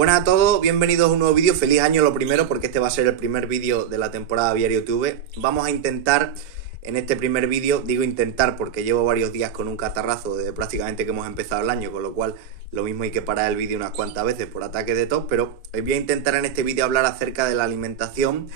Buenas a todos, bienvenidos a un nuevo vídeo, feliz año lo primero porque este va a ser el primer vídeo de la temporada Aviario YouTube. Vamos a intentar, en este primer vídeo, digo intentar porque llevo varios días con un catarrazo de prácticamente que hemos empezado el año, con lo cual lo mismo hay que parar el vídeo unas cuantas veces por ataque de tos, pero hoy voy a intentar en este vídeo hablar acerca de la alimentación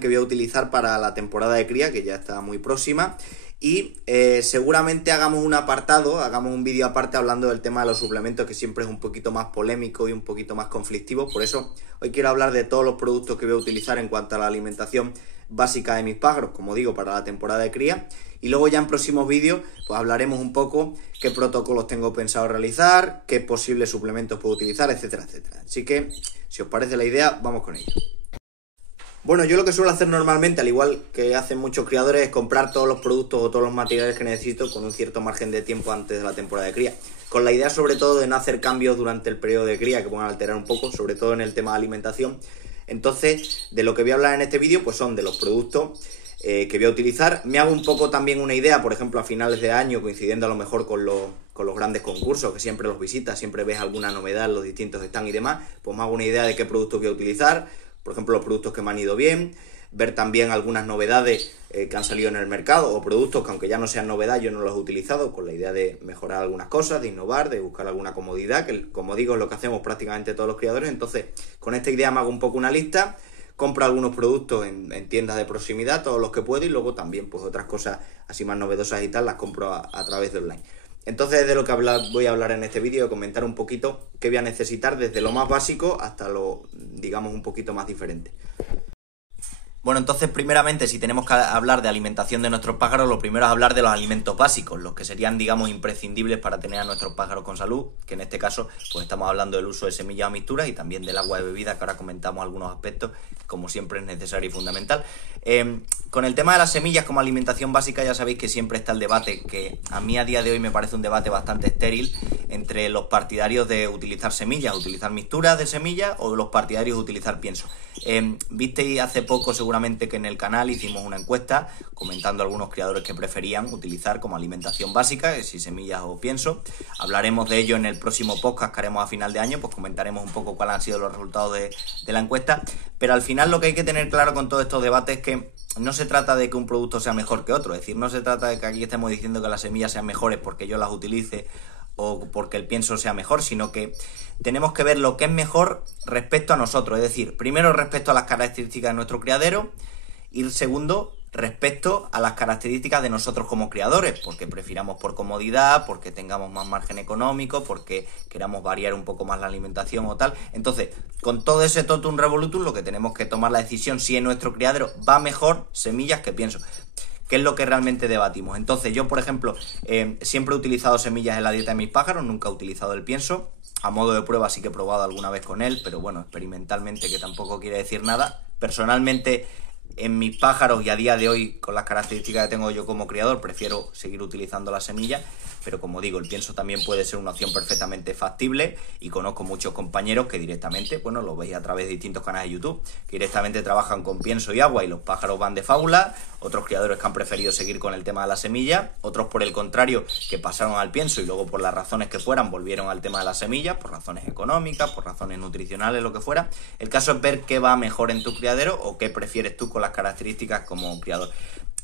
que voy a utilizar para la temporada de cría, que ya está muy próxima. Y seguramente hagamos un vídeo aparte hablando del tema de los suplementos, que siempre es un poquito más polémico y un poquito más conflictivo. Por eso hoy quiero hablar de todos los productos que voy a utilizar en cuanto a la alimentación básica de mis pájaros, como digo, para la temporada de cría. Y luego ya en próximos vídeos pues hablaremos un poco qué protocolos tengo pensado realizar, qué posibles suplementos puedo utilizar, etcétera, etcétera. Así que, si os parece la idea, vamos con ello. Bueno, yo lo que suelo hacer normalmente, al igual que hacen muchos criadores, es comprar todos los productos o todos los materiales que necesito con un cierto margen de tiempo antes de la temporada de cría. Con la idea sobre todo de no hacer cambios durante el periodo de cría que puedan alterar un poco, sobre todo en el tema de alimentación. Entonces, de lo que voy a hablar en este vídeo, pues son de los productos que voy a utilizar. Me hago un poco también una idea, por ejemplo, a finales de año, coincidiendo a lo mejor con los grandes concursos, que siempre los visitas, siempre ves alguna novedad en los distintos stands y demás, pues me hago una idea de qué productos voy a utilizar. Por ejemplo, los productos que me han ido bien, ver también algunas novedades que han salido en el mercado o productos que aunque ya no sean novedad yo no los he utilizado, con la idea de mejorar algunas cosas, de innovar, de buscar alguna comodidad, que como digo es lo que hacemos prácticamente todos los criadores. Entonces, con esta idea me hago un poco una lista, compro algunos productos en tiendas de proximidad, todos los que puedo, y luego también pues otras cosas así más novedosas y tal las compro a través de online. Entonces, de lo que voy a hablar en este vídeo, comentar un poquito qué voy a necesitar desde lo más básico hasta lo, digamos, un poquito más diferente. Bueno, entonces, primeramente, si tenemos que hablar de alimentación de nuestros pájaros, lo primero es hablar de los alimentos básicos, los que serían, digamos, imprescindibles para tener a nuestros pájaros con salud, que en este caso, pues estamos hablando del uso de semillas o mixturas y también del agua de bebida, que ahora comentamos algunos aspectos, como siempre es necesario y fundamental. Con el tema de las semillas como alimentación básica, ya sabéis que siempre está el debate, que a mí a día de hoy me parece un debate bastante estéril, entre los partidarios de utilizar semillas, utilizar mixturas de semillas, o los partidarios de utilizar pienso. Visteis hace poco seguramente que en el canal hicimos una encuesta comentando a algunos criadores que preferían utilizar como alimentación básica, si semillas o pienso. Hablaremos de ello en el próximo podcast que haremos a final de año, pues comentaremos un poco cuáles han sido los resultados de la encuesta. Pero al final lo que hay que tener claro con todos estos debates es que no se trata de que un producto sea mejor que otro, es decir, no se trata de que aquí estemos diciendo que las semillas sean mejores porque yo las utilice o porque el pienso sea mejor, sino que tenemos que ver lo que es mejor respecto a nosotros, es decir, primero respecto a las características de nuestro criadero y segundo respecto a las características de nosotros como criadores, porque prefiramos por comodidad, porque tengamos más margen económico, porque queramos variar un poco más la alimentación o tal. Entonces, con todo ese totum revolutum, lo que tenemos que tomar la decisión si en nuestro criadero va mejor semillas que pienso, que es lo que realmente debatimos. Entonces, yo, por ejemplo, siempre he utilizado semillas en la dieta de mis pájaros, nunca he utilizado el pienso. A modo de prueba sí que he probado alguna vez con él, pero bueno, experimentalmente, que tampoco quiere decir nada. Personalmente, en mis pájaros y a día de hoy, con las características que tengo yo como criador, prefiero seguir utilizando la semilla, pero como digo, el pienso también puede ser una opción perfectamente factible y conozco muchos compañeros que directamente, bueno, lo veis a través de distintos canales de YouTube, que directamente trabajan con pienso y agua y los pájaros van de fábula, otros criadores que han preferido seguir con el tema de la semilla, otros por el contrario que pasaron al pienso y luego por las razones que fueran volvieron al tema de la semilla, por razones económicas, por razones nutricionales, lo que fuera. El caso es ver qué va mejor en tu criadero o qué prefieres tú con las características como criador.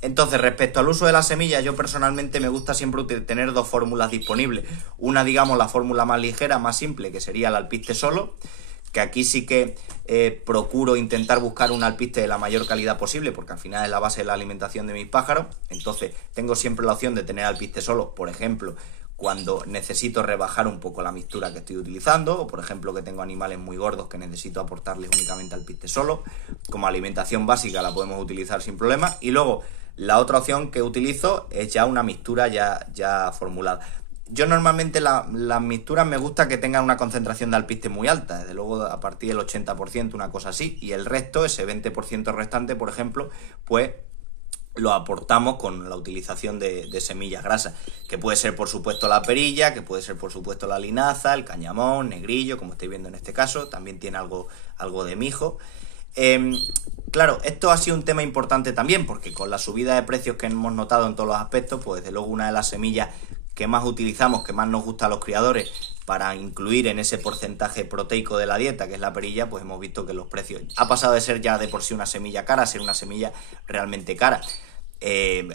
Entonces, respecto al uso de las semillas, yo personalmente me gusta siempre tener dos fórmulas disponibles. Una, digamos, la fórmula más ligera, más simple, que sería el alpiste solo, que aquí sí que procuro intentar buscar un alpiste de la mayor calidad posible, porque al final es la base de la alimentación de mis pájaros. Entonces, tengo siempre la opción de tener alpiste solo, por ejemplo, cuando necesito rebajar un poco la mixtura que estoy utilizando, o por ejemplo que tengo animales muy gordos que necesito aportarles únicamente alpiste solo. Como alimentación básica la podemos utilizar sin problema. Y luego, la otra opción que utilizo es ya una mixtura ya formulada. Yo normalmente las mixturas me gusta que tengan una concentración de alpiste muy alta, desde luego a partir del 80%, una cosa así, y el resto, ese 20% restante, por ejemplo, pues lo aportamos con la utilización de semillas grasas, que puede ser por supuesto la perilla, que puede ser por supuesto la linaza, el cañamón, negrillo, como estáis viendo en este caso, también tiene algo de mijo. Claro, esto ha sido un tema importante también, porque con la subida de precios que hemos notado en todos los aspectos, pues desde luego una de las semillas que más utilizamos, que más nos gusta a los criadores para incluir en ese porcentaje proteico de la dieta, que es la perilla, pues hemos visto que los precios ha pasado de ser ya de por sí una semilla cara a ser una semilla realmente cara.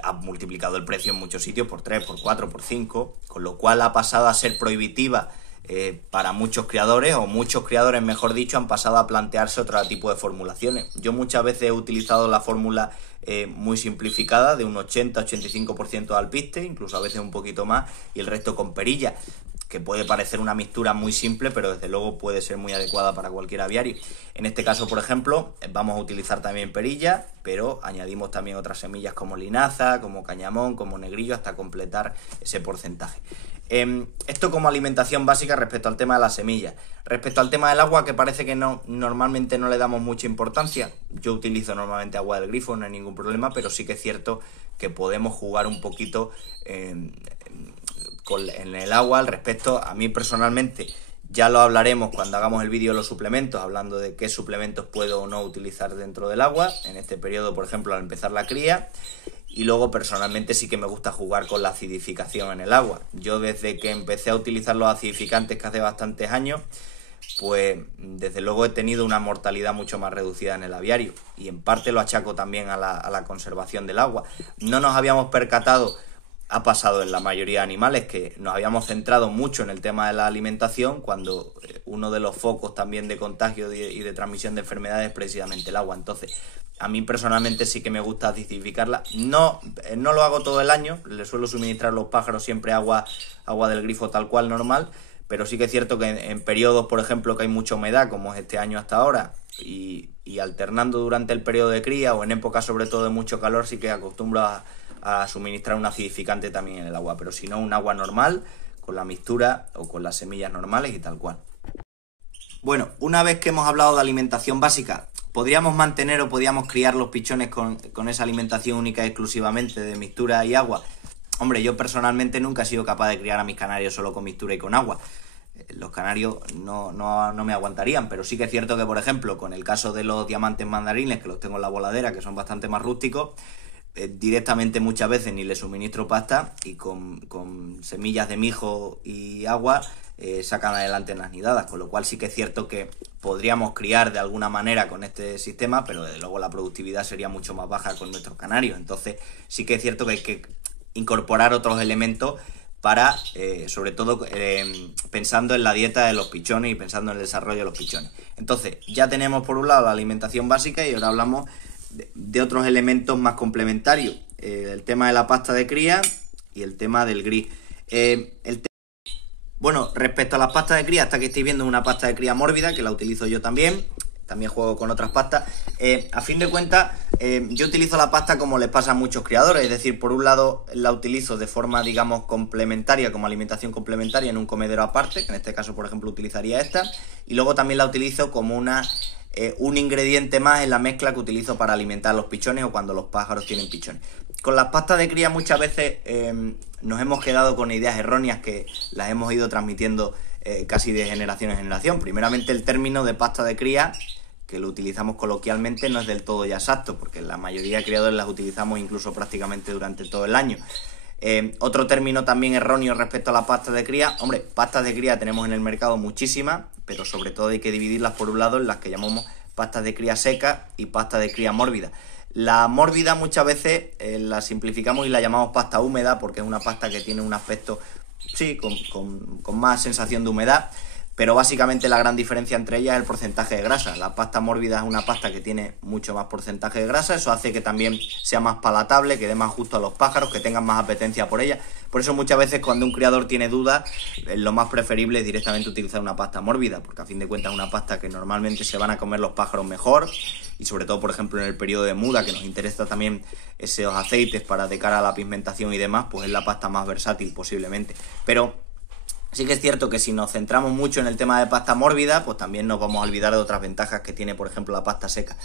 Ha multiplicado el precio en muchos sitios por 3, por 4, por 5, con lo cual ha pasado a ser prohibitiva para muchos criadores, o muchos criadores, mejor dicho, han pasado a plantearse otro tipo de formulaciones. Yo muchas veces he utilizado la fórmula muy simplificada de un 80-85% de alpiste, incluso a veces un poquito más, y el resto con perilla, que puede parecer una mixtura muy simple, pero desde luego puede ser muy adecuada para cualquier aviario. En este caso, por ejemplo, vamos a utilizar también perilla, pero añadimos también otras semillas como linaza, como cañamón, como negrillo, hasta completar ese porcentaje. Esto como alimentación básica respecto al tema de las semillas. Respecto al tema del agua, que parece que normalmente no le damos mucha importancia. Yo utilizo normalmente agua del grifo, no hay ningún problema, pero sí que es cierto que podemos jugar un poquito en el agua al respecto. A mí personalmente, ya lo hablaremos cuando hagamos el vídeo de los suplementos, hablando de qué suplementos puedo o no utilizar dentro del agua, en este periodo, por ejemplo, al empezar la cría. Y luego personalmente sí que me gusta jugar con la acidificación en el agua. Yo desde que empecé a utilizar los acidificantes, que hace bastantes años, pues desde luego he tenido una mortalidad mucho más reducida en el aviario, y en parte lo achaco también a la conservación del agua. No nos habíamos percatado, ha pasado en la mayoría de animales, que nos habíamos centrado mucho en el tema de la alimentación, cuando uno de los focos también de contagio y de transmisión de enfermedades es precisamente el agua. Entonces, a mí personalmente sí que me gusta acidificarla. No lo hago todo el año, le suelo suministrar a los pájaros siempre agua del grifo tal cual, normal, pero sí que es cierto que en periodos, por ejemplo, que hay mucha humedad, como es este año hasta ahora, y alternando durante el periodo de cría o en épocas sobre todo de mucho calor, sí que acostumbro a suministrar un acidificante también en el agua, pero si no, un agua normal, con la mixtura o con las semillas normales y tal cual. Bueno, una vez que hemos hablado de alimentación básica, ¿podríamos mantener o podríamos criar los pichones con esa alimentación única y exclusivamente de mixtura y agua? Hombre, yo personalmente nunca he sido capaz de criar a mis canarios solo con mixtura y con agua. Los canarios no me aguantarían, pero sí que es cierto que, por ejemplo, con el caso de los diamantes mandarines, que los tengo en la voladera, que son bastante más rústicos, directamente muchas veces ni le suministro pasta, y con semillas de mijo y agua sacan adelante en las nidadas, con lo cual sí que es cierto que podríamos criar de alguna manera con este sistema, pero desde luego la productividad sería mucho más baja con nuestros canarios. Entonces sí que es cierto que hay que incorporar otros elementos para, sobre todo, pensando en la dieta de los pichones y pensando en el desarrollo de los pichones. Entonces ya tenemos por un lado la alimentación básica, y ahora hablamos de otros elementos más complementarios, el tema de la pasta de cría y el tema del gris. Bueno, respecto a las pastas de cría, hasta que estáis viendo una pasta de cría mórbida, que la utilizo yo también juego con otras pastas. A fin de cuentas, yo utilizo la pasta como les pasa a muchos criadores, es decir, por un lado la utilizo de forma, digamos, complementaria, como alimentación complementaria en un comedero aparte, que en este caso, por ejemplo, utilizaría esta, y luego también la utilizo como un ingrediente más en la mezcla que utilizo para alimentar a los pichones o cuando los pájaros tienen pichones. Con las pastas de cría muchas veces nos hemos quedado con ideas erróneas que las hemos ido transmitiendo casi de generación en generación. Primeramente, el término de pasta de cría, que lo utilizamos coloquialmente, no es del todo ya exacto, porque la mayoría de criadores las utilizamos incluso prácticamente durante todo el año. Otro término también erróneo respecto a la pasta de cría. Hombre, pastas de cría tenemos en el mercado muchísimas, pero sobre todo hay que dividirlas por un lado en las que llamamos pastas de cría seca y pasta de cría mórbida. La mórbida muchas veces la simplificamos y la llamamos pasta húmeda, porque es una pasta que tiene un aspecto, sí, con más sensación de humedad, pero básicamente la gran diferencia entre ellas es el porcentaje de grasa. La pasta mórbida es una pasta que tiene mucho más porcentaje de grasa, eso hace que también sea más palatable, que dé más gusto a los pájaros, que tengan más apetencia por ella. Por eso muchas veces cuando un criador tiene dudas, lo más preferible es directamente utilizar una pasta mórbida, porque a fin de cuentas es una pasta que normalmente se van a comer los pájaros mejor, y sobre todo, por ejemplo, en el periodo de muda, que nos interesa también esos aceites para de cara a la pigmentación y demás, pues es la pasta más versátil posiblemente. Pero sí que es cierto que si nos centramos mucho en el tema de pasta mórbida, pues también nos vamos a olvidar de otras ventajas que tiene, por ejemplo, la pasta seca.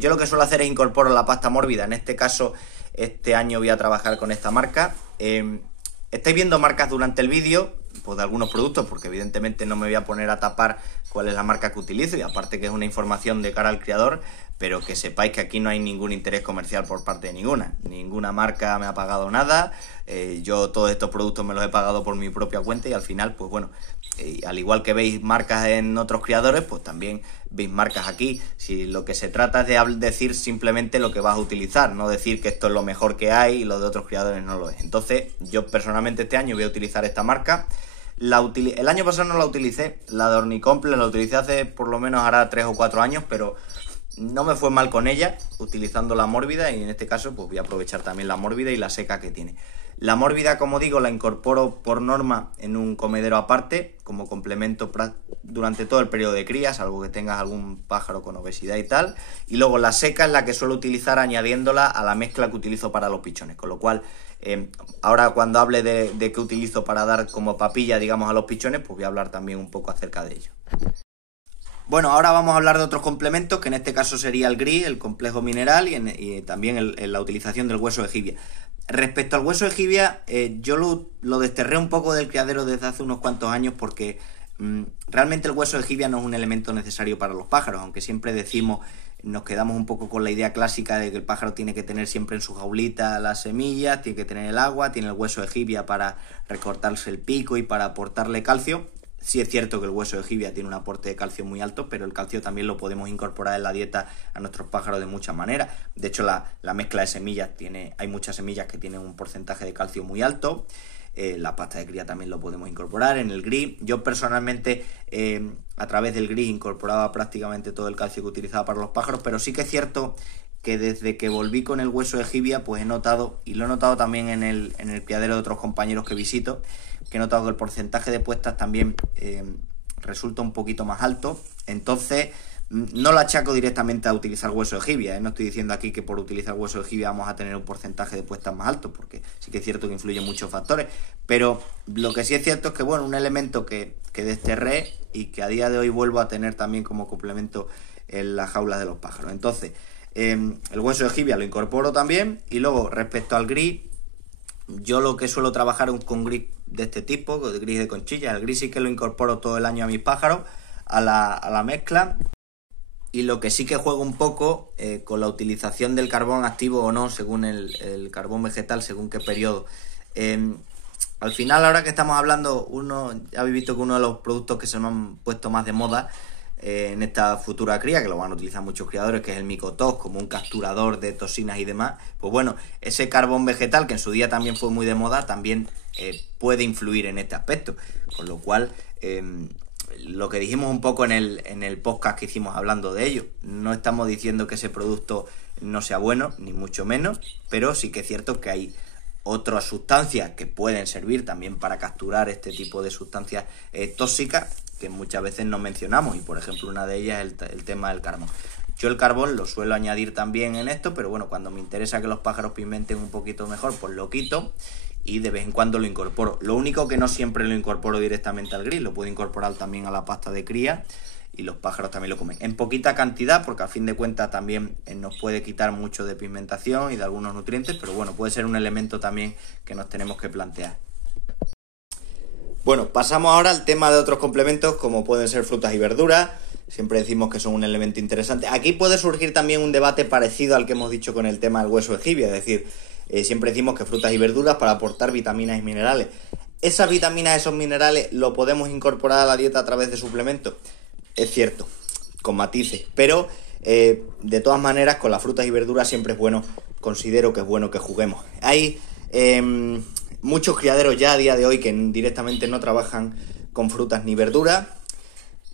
Yo lo que suelo hacer es incorporar la pasta mórbida. En este caso, este año voy a trabajar con esta marca. Estáis viendo marcas durante el vídeo. pues de algunos productos, porque evidentemente no me voy a poner a tapar cuál es la marca que utilizo, y aparte que es una información de cara al creador, pero que sepáis que aquí no hay ningún interés comercial por parte de ninguna marca me ha pagado nada. Yo todos estos productos me los he pagado por mi propia cuenta, y al final, pues bueno, al igual que veis marcas en otros creadores, pues también veis marcas aquí. Si lo que se trata es de decir simplemente lo que vas a utilizar, no decir que esto es lo mejor que hay y lo de otros creadores no lo es. Entonces, yo personalmente este año voy a utilizar esta marca. El año pasado no la utilicé, la de Ornicomple la utilicé hace por lo menos hará 3 o 4 años, pero no me fue mal con ella, utilizando la mórbida, y en este caso pues voy a aprovechar también la mórbida y la seca que tiene. La mórbida, como digo, la incorporo por norma en un comedero aparte, como complemento durante todo el periodo de cría, salvo que tengas algún pájaro con obesidad y tal. Y luego la seca es la que suelo utilizar añadiéndola a la mezcla que utilizo para los pichones, con lo cual ahora cuando hable de qué utilizo para dar como papilla, digamos, a los pichones, pues voy a hablar también un poco acerca de ello. Bueno, ahora vamos a hablar de otros complementos, que en este caso sería el gris, el complejo mineral, y también la utilización del hueso de jibia. Respecto al hueso de jibia, yo lo desterré un poco del criadero desde hace unos cuantos años, porque realmente el hueso de jibia no es un elemento necesario para los pájaros, aunque siempre decimos, nos quedamos un poco con la idea clásica de que el pájaro tiene que tener siempre en su jaulita las semillas, tiene que tener el agua, tiene el hueso de jibia para recortarse el pico y para aportarle calcio. Sí es cierto que el hueso de jibia tiene un aporte de calcio muy alto, pero el calcio también lo podemos incorporar en la dieta a nuestros pájaros de muchas maneras. De hecho, la mezcla de semillas hay muchas semillas que tienen un porcentaje de calcio muy alto. La pasta de cría también lo podemos incorporar. En el gris, yo personalmente a través del gris incorporaba prácticamente todo el calcio que utilizaba para los pájaros, pero sí que es cierto que desde que volví con el hueso de jibia, pues he notado, y lo he notado también en el criadero de otros compañeros que visito, que he notado que el porcentaje de puestas también resulta un poquito más alto. Entonces, no lo achaco directamente a utilizar hueso de jibia, no estoy diciendo aquí que por utilizar hueso de jibia vamos a tener un porcentaje de puestas más alto, porque sí que es cierto que influyen muchos factores, pero lo que sí es cierto es que, bueno, un elemento que desterré y que a día de hoy vuelvo a tener también como complemento en las jaulas de los pájaros. Entonces, el hueso de jibia lo incorporo también. Y luego, respecto al gris, yo lo que suelo trabajar es con gris de este tipo, con gris de conchilla. El gris sí que lo incorporo todo el año a mis pájaros, a la mezcla. Y lo que sí que juego un poco con la utilización del carbón activo o no, según el carbón vegetal, según qué periodo. Al final, ahora que estamos hablando, ya habéis visto que uno de los productos que se me han puesto más de moda en esta futura cría, que lo van a utilizar muchos criadores, que es el micotox, como un capturador de toxinas y demás. Pues bueno, ese carbón vegetal, que en su día también fue muy de moda, también puede influir en este aspecto. Con lo cual, lo que dijimos un poco en el podcast que hicimos hablando de ello, no estamos diciendo que ese producto no sea bueno, ni mucho menos, pero sí que es cierto que hay otras sustancias que pueden servir también para capturar este tipo de sustancias tóxicas, que muchas veces no mencionamos, y por ejemplo una de ellas es el tema del carbón. Yo el carbón lo suelo añadir también en esto, pero bueno, cuando me interesa que los pájaros pigmenten un poquito mejor, pues lo quito y de vez en cuando lo incorporo. Lo único que no siempre lo incorporo directamente al gris, lo puedo incorporar también a la pasta de cría y los pájaros también lo comen. En poquita cantidad, porque a fin de cuentas también nos puede quitar mucho de pigmentación y de algunos nutrientes, pero bueno, puede ser un elemento también que nos tenemos que plantear. Bueno, pasamos ahora al tema de otros complementos, como pueden ser frutas y verduras. Siempre decimos que son un elemento interesante. Aquí puede surgir también un debate parecido al que hemos dicho con el tema del hueso de jibia, es decir, siempre decimos que frutas y verduras para aportar vitaminas y minerales. ¿Esas vitaminas, esos minerales, lo podemos incorporar a la dieta a través de suplementos? Es cierto, con matices, pero de todas maneras con las frutas y verduras siempre es bueno, considero que es bueno que juguemos. Hay muchos criaderos ya a día de hoy que directamente no trabajan con frutas ni verduras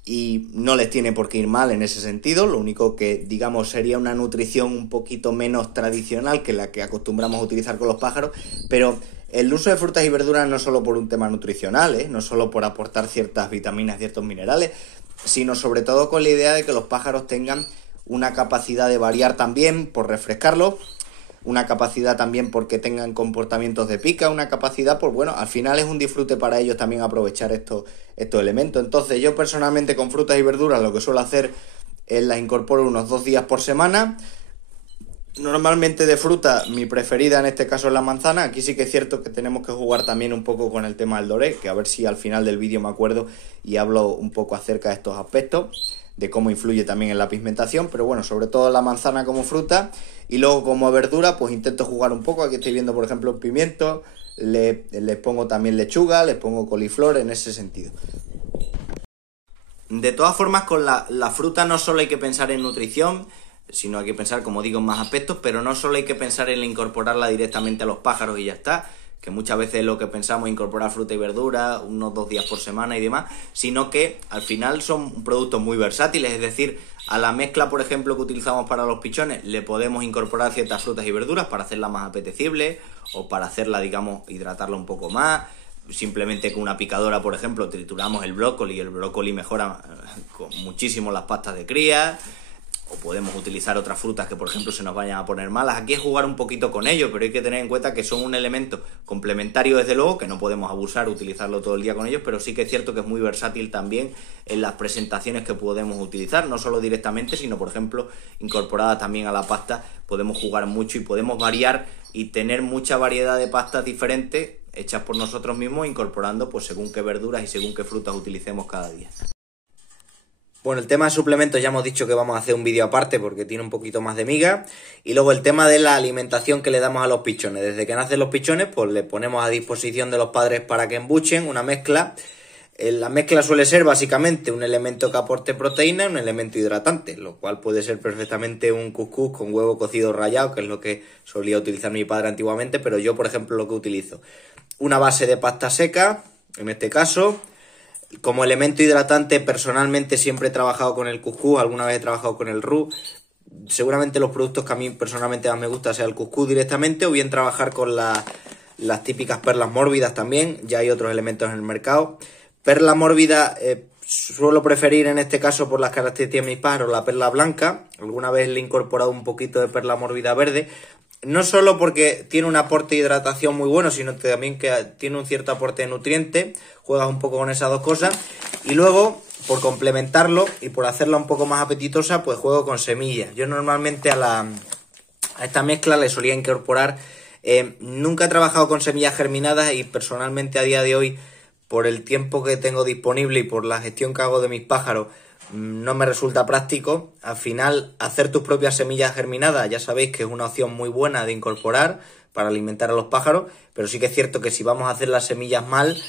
y no les tiene por qué ir mal en ese sentido. Lo único que, digamos, sería una nutrición un poquito menos tradicional que la que acostumbramos a utilizar con los pájaros, pero el uso de frutas y verduras no solo por un tema nutricional, no solo por aportar ciertas vitaminas, ciertos minerales, sino sobre todo con la idea de que los pájaros tengan una capacidad de variar también por refrescarlos, una capacidad también porque tengan comportamientos de pica, una capacidad por, bueno, al final es un disfrute para ellos también aprovechar estos elementos. Entonces yo personalmente con frutas y verduras lo que suelo hacer es las incorporo unos 2 días por semana, Normalmente de fruta, mi preferida en este caso es la manzana. Aquí sí que es cierto que tenemos que jugar también un poco con el tema del doré, que a ver si al final del vídeo me acuerdo y hablo un poco acerca de estos aspectos, de cómo influye también en la pigmentación, pero bueno, sobre todo la manzana como fruta. Y luego como verdura, pues intento jugar un poco. Aquí estoy viendo, por ejemplo, pimiento, les pongo también lechuga, les pongo coliflor en ese sentido. De todas formas, con la fruta no solo hay que pensar en nutrición, sino hay que pensar, como digo, en más aspectos, pero no solo hay que pensar en incorporarla directamente a los pájaros y ya está, que muchas veces lo que pensamos es incorporar fruta y verdura unos 2 días por semana y demás, sino que al final son productos muy versátiles, es decir, a la mezcla, por ejemplo, que utilizamos para los pichones, le podemos incorporar ciertas frutas y verduras para hacerla más apetecible o para hacerla, digamos, hidratarla un poco más. Simplemente con una picadora, por ejemplo, trituramos el brócoli y el brócoli mejora muchísimo las pastas de cría. O podemos utilizar otras frutas que, por ejemplo, se nos vayan a poner malas. Aquí es jugar un poquito con ello, pero hay que tener en cuenta que son un elemento complementario, desde luego, que no podemos abusar, utilizarlo todo el día con ellos, pero sí que es cierto que es muy versátil también en las presentaciones que podemos utilizar, no solo directamente, sino, por ejemplo, incorporada también a la pasta, podemos jugar mucho y podemos variar y tener mucha variedad de pastas diferentes hechas por nosotros mismos, incorporando pues según qué verduras y según qué frutas utilicemos cada día. Bueno, el tema de suplementos ya hemos dicho que vamos a hacer un vídeo aparte porque tiene un poquito más de miga. Y luego el tema de la alimentación que le damos a los pichones. Desde que nacen los pichones, pues le ponemos a disposición de los padres para que embuchen una mezcla. La mezcla suele ser básicamente un elemento que aporte proteína, un elemento hidratante, lo cual puede ser perfectamente un cuscús con huevo cocido rallado, que es lo que solía utilizar mi padre antiguamente, pero yo, por ejemplo, lo que utilizo. Una base de pasta seca, en este caso. Como elemento hidratante, personalmente siempre he trabajado con el cuscús, alguna vez he trabajado con el roux. Seguramente los productos que a mí personalmente más me gusta sea el cuscús directamente, o bien trabajar con las típicas perlas mórbidas también. Ya hay otros elementos en el mercado. Perla mórbida suelo preferir en este caso, por las características de mis pájaros, la perla blanca. Alguna vez le he incorporado un poquito de perla mórbida verde. No solo porque tiene un aporte de hidratación muy bueno, sino que también que tiene un cierto aporte de nutrientes. Juegas un poco con esas dos cosas. Y luego, por complementarlo y por hacerla un poco más apetitosa, pues juego con semillas. Yo normalmente a esta mezcla le solía incorporar... nunca he trabajado con semillas germinadas y personalmente a día de hoy, por el tiempo que tengo disponible y por la gestión que hago de mis pájaros, no me resulta práctico. Al final, hacer tus propias semillas germinadas, ya sabéis que es una opción muy buena de incorporar para alimentar a los pájaros, pero sí que es cierto que si vamos a hacer las semillas mal,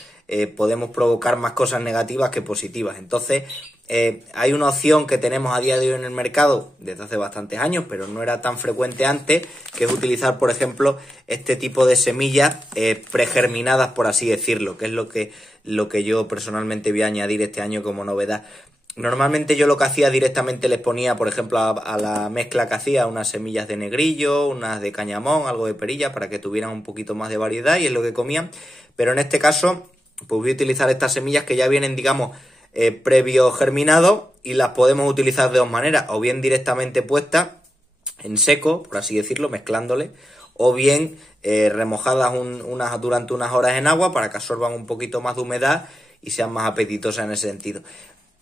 podemos provocar más cosas negativas que positivas. Entonces, hay una opción que tenemos a día de hoy en el mercado desde hace bastantes años, pero no era tan frecuente antes, que es utilizar, por ejemplo, este tipo de semillas pregerminadas, por así decirlo, que es lo que yo personalmente voy a añadir este año como novedad. Normalmente yo lo que hacía directamente les ponía, por ejemplo, a la mezcla que hacía unas semillas de negrillo, unas de cañamón, algo de perilla, para que tuvieran un poquito más de variedad y es lo que comían. Pero en este caso, pues voy a utilizar estas semillas que ya vienen, digamos, previo germinado, y las podemos utilizar de dos maneras, o bien directamente puestas en seco, por así decirlo, mezclándole, o bien remojadas durante unas horas en agua para que absorban un poquito más de humedad y sean más apetitosas en ese sentido.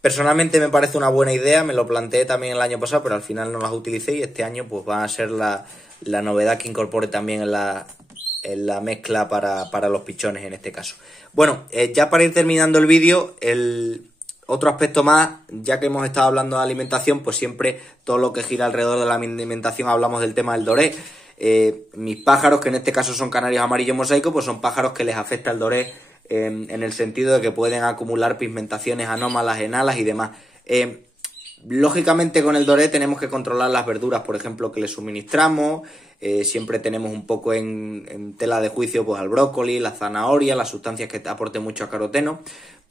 Personalmente me parece una buena idea, me lo planteé también el año pasado, pero al final no las utilicé y este año pues va a ser la novedad que incorpore también en la mezcla para los pichones en este caso. Bueno, ya para ir terminando el vídeo, otro aspecto más, ya que hemos estado hablando de alimentación, pues siempre todo lo que gira alrededor de la alimentación hablamos del tema del doré. Mis pájaros, que en este caso son canarios amarillo mosaico, pues son pájaros que les afecta el doré en el sentido de que pueden acumular pigmentaciones anómalas en alas y demás. Lógicamente con el doré tenemos que controlar las verduras, por ejemplo, que le suministramos. Siempre tenemos un poco en tela de juicio pues al brócoli, la zanahoria, las sustancias que aporten mucho caroteno.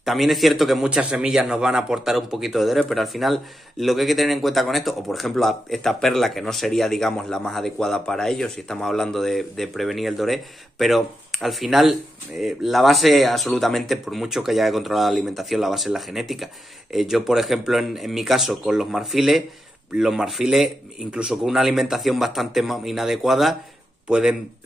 También es cierto que muchas semillas nos van a aportar un poquito de doré, pero al final lo que hay que tener en cuenta con esto, o por ejemplo esta perla, que no sería, digamos, la más adecuada para ellos si estamos hablando de prevenir el doré, pero al final la base absolutamente, por mucho que haya que controlar la alimentación, la base es la genética. Yo, por ejemplo, en mi caso con los marfiles, incluso con una alimentación bastante inadecuada, pueden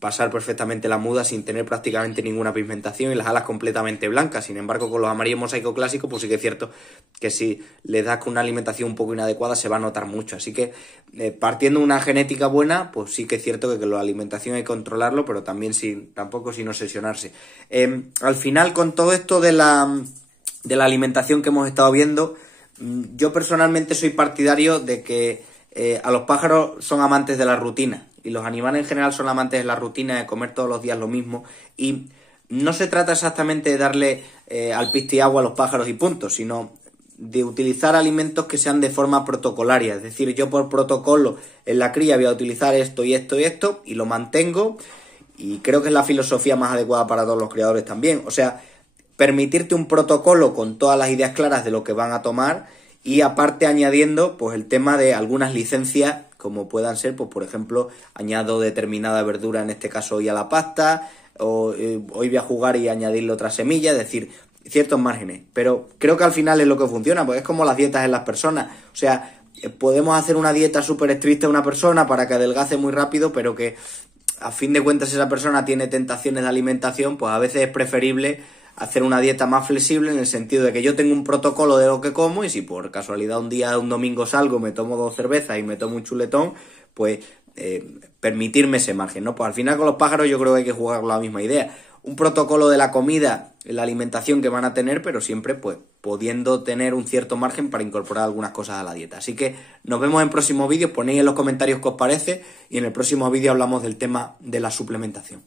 pasar perfectamente la muda sin tener prácticamente ninguna pigmentación y las alas completamente blancas. Sin embargo, con los amarillos mosaico clásicos, pues sí que es cierto que si les das con una alimentación un poco inadecuada se va a notar mucho. Así que partiendo de una genética buena, pues sí que es cierto que la alimentación hay que controlarlo, pero también tampoco sin obsesionarse. Al final, con todo esto de la alimentación que hemos estado viendo, yo personalmente soy partidario de que a los pájaros son amantes de la rutina y los animales en general son amantes de la rutina, de comer todos los días lo mismo, y no se trata exactamente de darle alpiste y agua a los pájaros y punto, sino de utilizar alimentos que sean de forma protocolaria. Es decir, yo por protocolo en la cría voy a utilizar esto y esto y esto y lo mantengo, y creo que es la filosofía más adecuada para todos los criadores también. O sea, permitirte un protocolo con todas las ideas claras de lo que van a tomar y aparte añadiendo pues el tema de algunas licencias como puedan ser, pues por ejemplo, añado determinada verdura, en este caso hoy a la pasta, o hoy voy a jugar y añadirle otra semilla, es decir, ciertos márgenes. Pero creo que al final es lo que funciona, porque es como las dietas en las personas. O sea, podemos hacer una dieta súper estricta a una persona para que adelgace muy rápido, pero que a fin de cuentas esa persona tiene tentaciones de alimentación, pues a veces es preferible hacer una dieta más flexible en el sentido de que yo tengo un protocolo de lo que como y si por casualidad un domingo salgo, me tomo 2 cervezas y me tomo un chuletón, pues permitirme ese margen, ¿no? Pues al final con los pájaros yo creo que hay que jugar con la misma idea. Un protocolo de la comida, la alimentación que van a tener, pero siempre pues pudiendo tener un cierto margen para incorporar algunas cosas a la dieta. Así que nos vemos en próximos vídeos, ponéis en los comentarios qué os parece y en el próximo vídeo hablamos del tema de la suplementación.